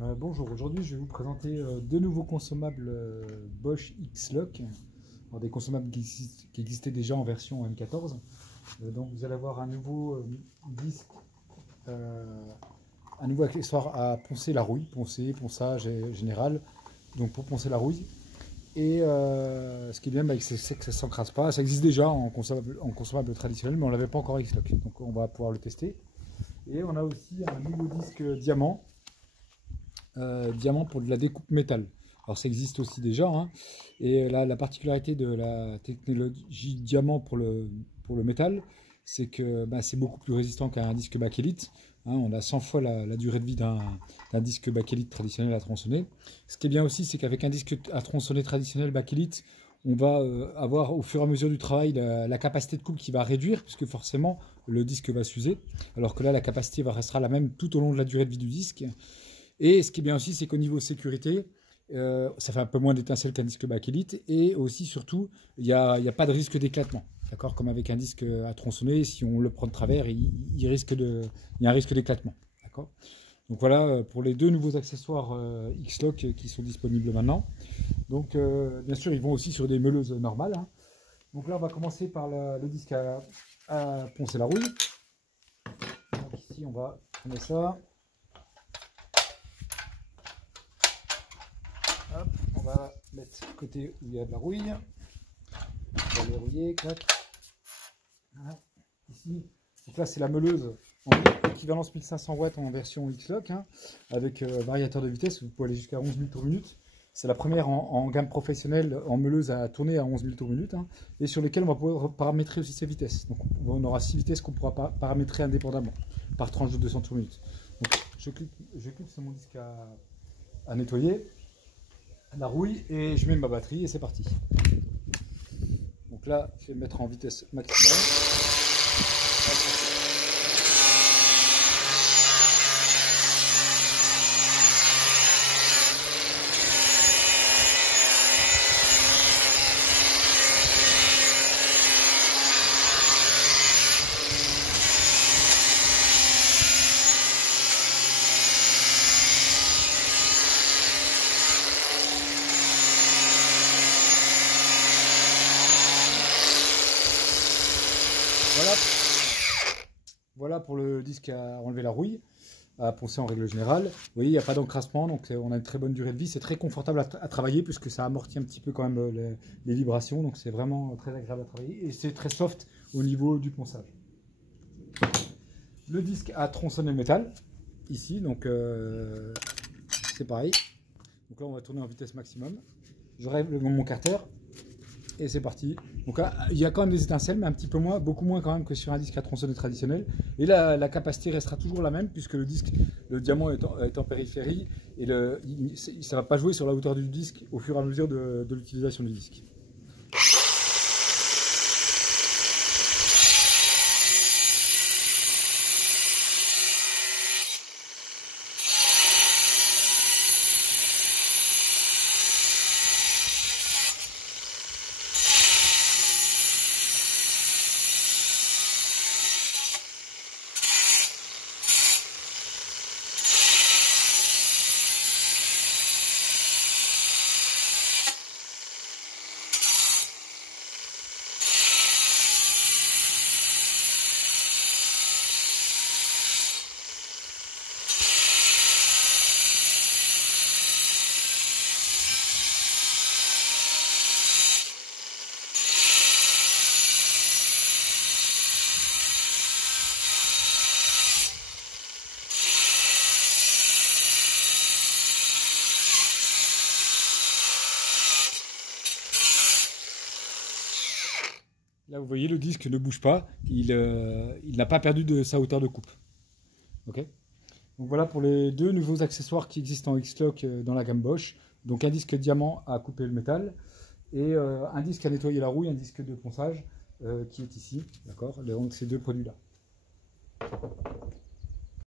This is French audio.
Bonjour, aujourd'hui je vais vous présenter deux nouveaux consommables Bosch X-Lock. Alors, des consommables qui existaient déjà en version M14. Donc vous allez avoir un nouveau disque, un nouveau accessoire à poncer la rouille, ponçage général, donc pour poncer la rouille. Et ce qui est bien, c'est que ça ne s'encrasse pas. Ça existe déjà en consommable traditionnel, mais on ne l'avait pas encore X-Lock. Donc on va pouvoir le tester. Et on a aussi un nouveau disque diamant. Diamant pour de la découpe métal. Alors ça existe aussi déjà, hein. Et là, la particularité de la technologie diamant pour le métal, c'est que c'est beaucoup plus résistant qu'un disque bakélite, hein. On a 100 fois la durée de vie d'un disque bakélite traditionnel à tronçonner. Ce qui est bien aussi, c'est qu'avec un disque à tronçonner traditionnel bakélite, on va avoir au fur et à mesure du travail la capacité de coupe qui va réduire, puisque forcément le disque va s'user, alors que là la capacité restera la même tout au long de la durée de vie du disque. Et ce qui est bien aussi, c'est qu'au niveau sécurité, ça fait un peu moins d'étincelles qu'un disque bakélite. Et aussi, surtout, il n'y a pas de risque d'éclatement. D'accord, comme avec un disque à tronçonner, si on le prend de travers, il y a un risque d'éclatement. D'accord. Donc voilà pour les deux nouveaux accessoires X-Lock qui sont disponibles maintenant. Donc bien sûr, ils vont aussi sur des meuleuses normales, hein. Donc là, on va commencer par le disque à poncer la rouille. Donc ici, on va tourner ça. Hop, on va mettre le côté où il y a de la rouille. On va verrouiller, clac. Voilà. Ici, donc là c'est la meuleuse en équivalence 1500 watts en version X-Lock, hein, avec variateur de vitesse, vous pouvez aller jusqu'à 11 000 tours minute. C'est la première en gamme professionnelle en meuleuse à tourner à 11 000 tours minute, hein, et sur lesquelles on va pouvoir paramétrer aussi ses vitesses. Donc on aura 6 vitesses qu'on pourra paramétrer indépendamment par tranche de 200 tours minute. Donc je clique sur mon disque à nettoyer la rouille et je mets ma batterie et c'est parti. Donc là, je vais mettre en vitesse maximum. Voilà pour le disque à enlever la rouille, à poncer en règle générale. Vous voyez, il n'y a pas d'encrassement, donc on a une très bonne durée de vie. C'est très confortable à travailler puisque ça amortit un petit peu quand même les vibrations, donc c'est vraiment très agréable à travailler et c'est très soft au niveau du ponçage. Le disque à tronçonner le métal, ici, donc c'est pareil. Donc là, on va tourner en vitesse maximum. Je règle mon carter. Et c'est parti. Donc là, il y a quand même des étincelles, mais un petit peu moins, beaucoup moins quand même que sur un disque à tronçonner traditionnel. Et la capacité restera toujours la même, puisque le disque, le diamant est en périphérie, et ça ne va pas jouer sur la hauteur du disque au fur et à mesure de l'utilisation du disque. Là, vous voyez, le disque ne bouge pas, il n'a pas perdu de sa hauteur de coupe. Okay. Donc voilà pour les deux nouveaux accessoires qui existent en X-Lock dans la gamme Bosch. Donc un disque diamant à couper le métal et un disque à nettoyer la rouille, un disque de ponçage qui est ici. D'accord. Donc ces deux produits-là.